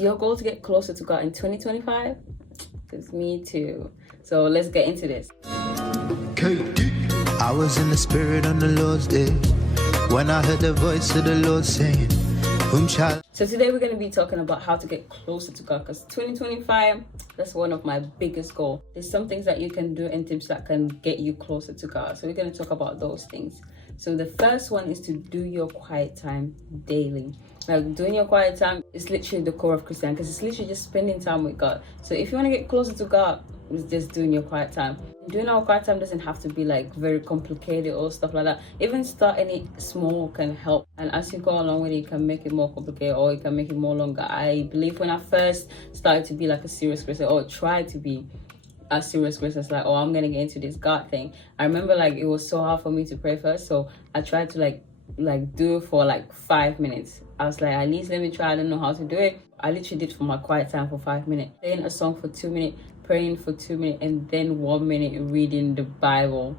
Is your goal to get closer to God in 2025? Because me too. So let's get into this. I was in the spirit on the Lord's day when I heard the voice of the Lord saying, So today we're going to be talking about how to get closer to God, because 2025, that's one of my biggest goals. There's some things that you can do and tips that can get you closer to God. So we're going to talk about those things. So the first one is to do your quiet time daily. Like, doing your quiet time is literally the core of Christianity, because it's literally just spending time with God. So if you want to get closer to God, it's just doing your quiet time. Doing our quiet time doesn't have to be like very complicated or stuff like that. Even starting it small can help, and as you go along with it, you can make it more complicated or you can make it more longer. I believe when I first started to be like a serious Christian, or tried to be a serious Christian, it's like, oh, I'm gonna get into this God thing. I remember like it was so hard for me to pray first, so I tried to like do it for like 5 minutes. I was like, at least let me try. I don't know how to do it. I literally did for my quiet time for 5 minutes, playing a song for 2 minutes, praying for 2 minutes, and then 1 minute reading the Bible.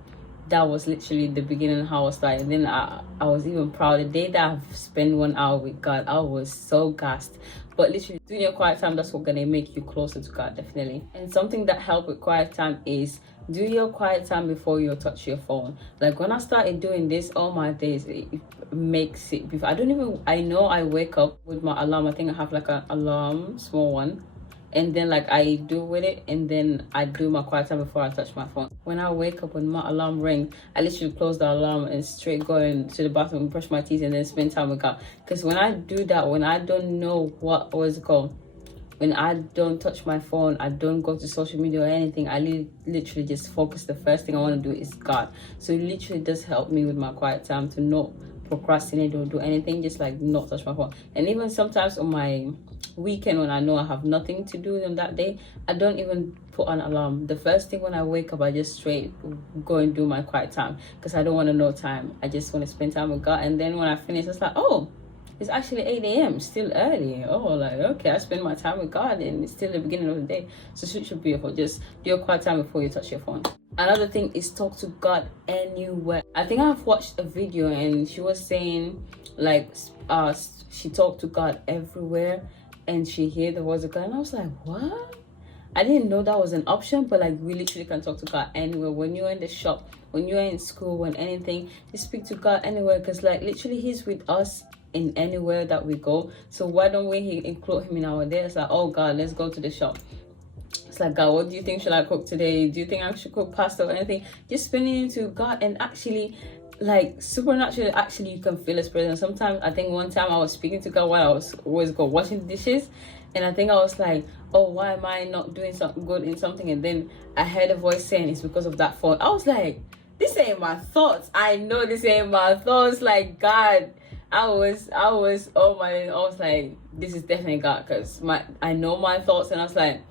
That was literally the beginning of how I started. And then I was even proud. The day that I've spent 1 hour with God, I was so gassed. But literally doing your quiet time, that's what's gonna make you closer to God, definitely. And something that helped with quiet time is do your quiet time before you touch your phone. Like when I started doing this, all my days, it makes it before I know I wake up with my alarm. I think I have like an alarm, small one, and then like I do with it, and then I do my quiet time before I touch my phone. When I wake up, when my alarm rings, I literally close the alarm and straight go into the bathroom, brush my teeth, and then spend time with God. Because when I do that, when I don't know when I don't touch my phone, I don't go to social media or anything, I literally just focus. The first thing I want to do is God. So it literally does help me with my quiet time to not procrastinate or do anything, just like not touch my phone. And even sometimes on my weekend, when I know I have nothing to do on that day, I don't even put an alarm. The first thing when I wake up, I just straight go and do my quiet time, because I don't want to know time. I just want to spend time with God. And then when I finish, it's like, oh, it's actually 8 a.m. still early. Oh, like, okay, I spend my time with God and it's still the beginning of the day. So it should be beautiful. Just do your quiet time before you touch your phone. Another thing is talk to God anywhere. I think I've watched a video and she was saying like she talked to God everywhere and she heard the voice of God. And I was like, what? I didn't know that was an option, but like we literally can talk to God anywhere. When you're in the shop, when you're in school, when anything, you speak to God anywhere, because like literally He's with us in anywhere that we go. So why don't we include Him in our day? It's like, oh God, let's go to the shop. It's like, God, what do you think should I cook today? Do you think I should cook pasta or anything? Just spending it to God, and actually like supernaturally, actually you can feel His presence. Sometimes I think one time I was speaking to God while I was always washing the dishes, and I think I was like, oh, why am I not doing something good in something? And then I heard a voice saying it's because of that phone. I was like, this ain't my thoughts. I know this ain't my thoughts. Like, God, I was like, this is definitely God, because I know my thoughts, and I was like,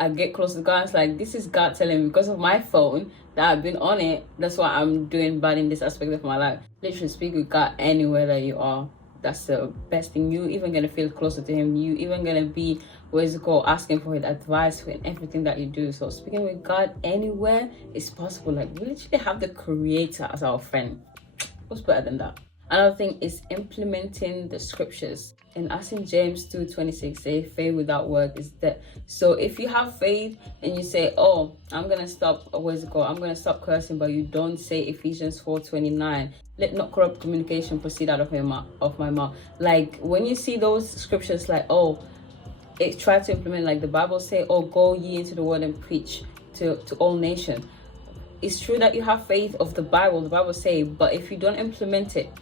I get close to God. It's like, this is God telling me because of my phone that I've been on it. That's why I'm doing bad in this aspect of my life. Literally speak with God anywhere that you are. That's the best thing. You even gonna feel closer to Him. You even gonna be asking for His advice for everything that you do. So speaking with God anywhere is possible. Like, we literally have the Creator as our friend. What's better than that? Another thing is implementing the scriptures. And as in James 2:26 say, faith without work is dead. So if you have faith and you say, oh, I'm gonna stop cursing, but you don't say Ephesians 4:29, let not corrupt communication proceed out of my mouth. Like when you see those scriptures, like, oh, it try to implement, like the Bible say, oh, go ye into the world and preach to all nations. It's true that you have faith of the Bible say, but if you don't implement it,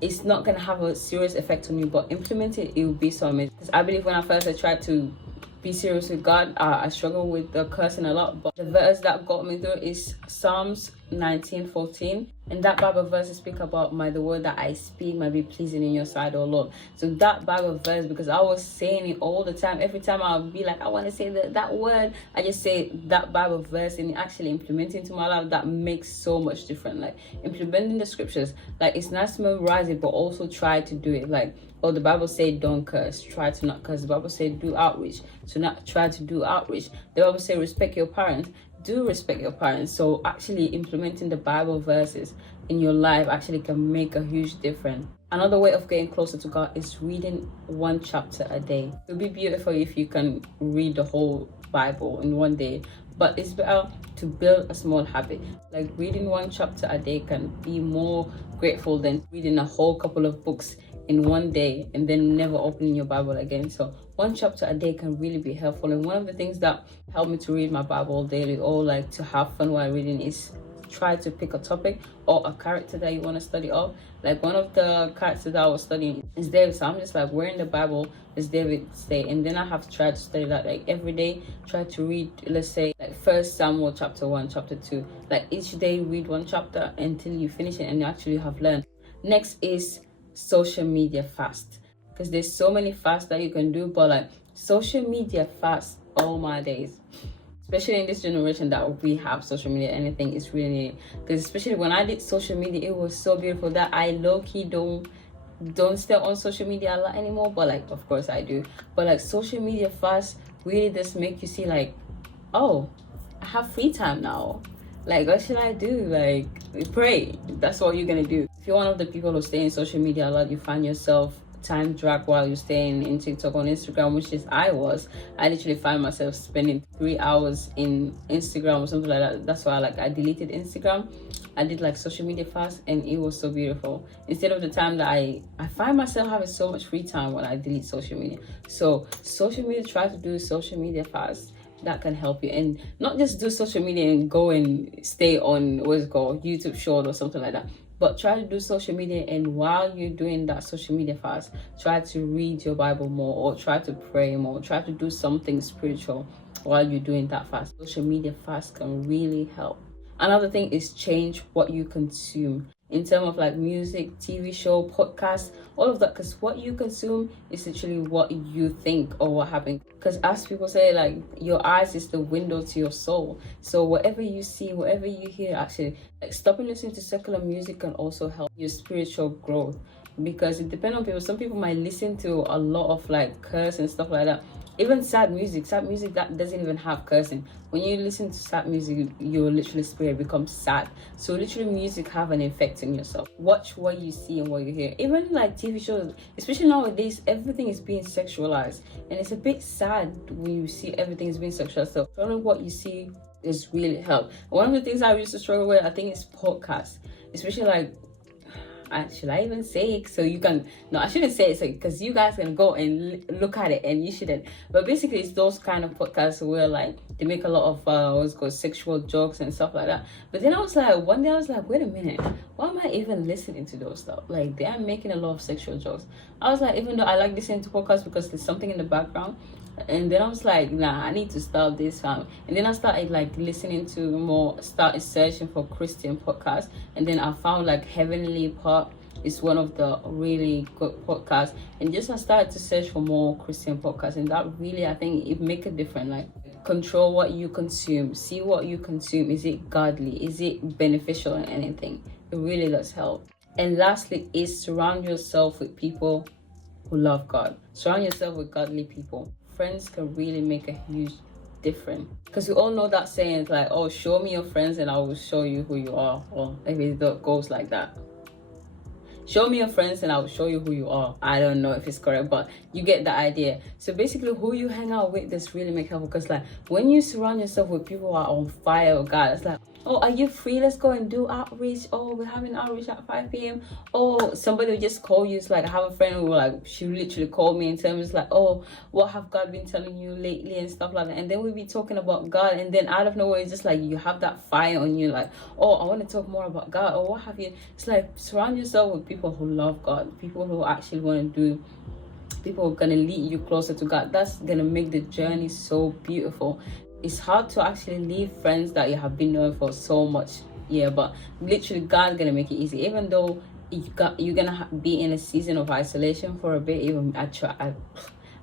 it's not going to have a serious effect on you. But implement it, it will be so amazing. Because I believe when I tried to be serious with God, I struggle with the cursing a lot. But the verse that got me through is Psalms 19:14. And that Bible verse speak about the word that I speak might be pleasing in your sight, oh Lord. So that Bible verse, because I was saying it all the time, every time I would be like, I want to say that word, I just say that Bible verse, and actually implementing into my life, that makes so much difference. Like implementing the scriptures, like it's nice to memorize it, but also try to do it. Like Or the Bible said don't curse, try to not curse. The Bible said do outreach, to not try to do outreach. The Bible said respect your parents, do respect your parents. So actually implementing the Bible verses in your life actually can make a huge difference. Another way of getting closer to God is reading one chapter a day. It would be beautiful if you can read the whole Bible in one day, but it's better to build a small habit. Like reading one chapter a day can be more grateful than reading a whole couple of books in one day and then never opening your Bible again. So one chapter a day can really be helpful. And one of the things that helped me to read my Bible daily, or like to have fun while reading, is try to pick a topic or a character that you want to study of. Like one of the characters that I was studying is David, so I'm just like, where in the Bible does David stay? And then I have to try to study that, like every day. Try to read, let's say, like First Samuel chapter 1, chapter 2. Like each day read one chapter until you finish it and you actually have learned. Next is social media fast, because there's so many fasts that you can do, but like social media fast, all my days, especially in this generation that we have social media, anything is really needed. Because especially when I did social media, it was so beautiful that I low-key don't stay on social media a lot anymore, but like of course I do. But like social media fast really does make you see like, oh, I have free time now. Like what should I do? Like pray. That's what you're gonna do. If you're one of the people who stay in social media a lot, you find yourself time drag while you're staying in TikTok on Instagram, which is I literally find myself spending 3 hours in Instagram or something like that. That's why I deleted Instagram. I did like social media fast and it was so beautiful. Instead of the time that I find myself having so much free time when I delete social media. So social media, try to do social media fast. That can help you, and not just do social media and go and stay on what's it called, YouTube short or something like that, but try to do social media, and while you're doing that social media fast, try to read your Bible more, or try to pray more, try to do something spiritual while you're doing that fast. Social media fast can really help. Another thing is change what you consume in terms of like music, TV show, podcast, all of that, because what you consume is literally what you think or what happened. Because as people say, like your eyes is the window to your soul. So whatever you see, whatever you hear, actually, like stopping listening to secular music can also help your spiritual growth, because it depends on people. Some people might listen to a lot of like curse and stuff like that. Even sad music that doesn't even have cursing. When you listen to sad music, your literally spirit becomes sad. So literally music have an effect on yourself. Watch what you see and what you hear. Even like TV shows, especially nowadays, everything is being sexualized. And it's a bit sad when you see everything is being sexualized. So controlling what you see is really help. One of the things I used to struggle with, I think, is podcasts. Especially like, should I even say it? So you can, no, I shouldn't say it, because you guys can go and look at it and you shouldn't. But basically it's those kind of podcasts where like they make a lot of what's called sexual jokes and stuff like that. But then I was like, one day I was like, wait a minute, why am I even listening to those stuff? Like they are making a lot of sexual jokes. I was like, even though I like listening to podcasts because there's something in the background, and then I was like, nah, I need to stop this. And then I started like listening to more, started searching for Christian podcasts, and then I found like Heavenly Part is one of the really good podcasts, and just I started to search for more Christian podcasts, and that really, I think it make a difference. Like control what you consume, see what you consume. Is it godly? Is it beneficial in anything? It really does help. And lastly is surround yourself with people who love God. Surround yourself with godly people. Friends can really make a huge difference, because we all know that saying, like, oh, show me your friends and I will show you who you are. Or if it goes like that, show me your friends and I will show you who you are. I don't know if it's correct, but you get the idea. So basically who you hang out with does really make help, because like when you surround yourself with people who are on fire with God, it's like, oh, are you free? Let's go and do outreach. Oh, we're having outreach at 5 p.m. Oh, somebody will just call you. It's like, I have a friend who like, she literally called me and tell me, it's like, oh, what have God been telling you lately and stuff like that. And then we'll be talking about God, and then out of nowhere, it's just like you have that fire on you, like, oh, I want to talk more about God, or what have you. It's like, surround yourself with people who love God, people who actually want to do, people who are going to lead you closer to God. That's going to make the journey so beautiful. It's hard to actually leave friends that you have been knowing for so much, but literally God's gonna make it easy. Even though you're gonna be in a season of isolation for a bit. Even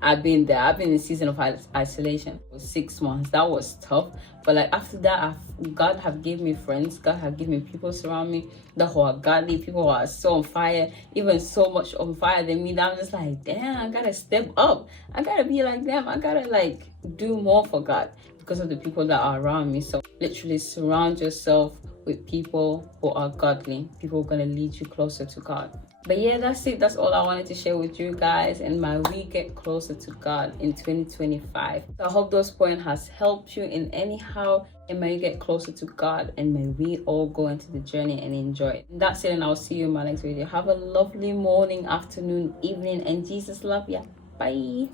I've been there. I've been in a season of isolation for 6 months. That was tough. But like after that, God have given me friends. God have given me people surround me that who are godly, people who are so on fire, even so much on fire than me. That I'm just like, damn, I gotta step up. I gotta be like them. I gotta like do more for God because of the people that are around me. So literally surround yourself with people who are godly, people who are going to lead you closer to God. But yeah, that's it. That's all I wanted to share with you guys and my We Get Closer to God in 2025. So I hope those points has helped you in anyhow, and may you get closer to God, and may we all go into the journey and enjoy it. And that's it, and I'll see you in my next video. Have a lovely morning, afternoon, evening, and Jesus love ya. Bye.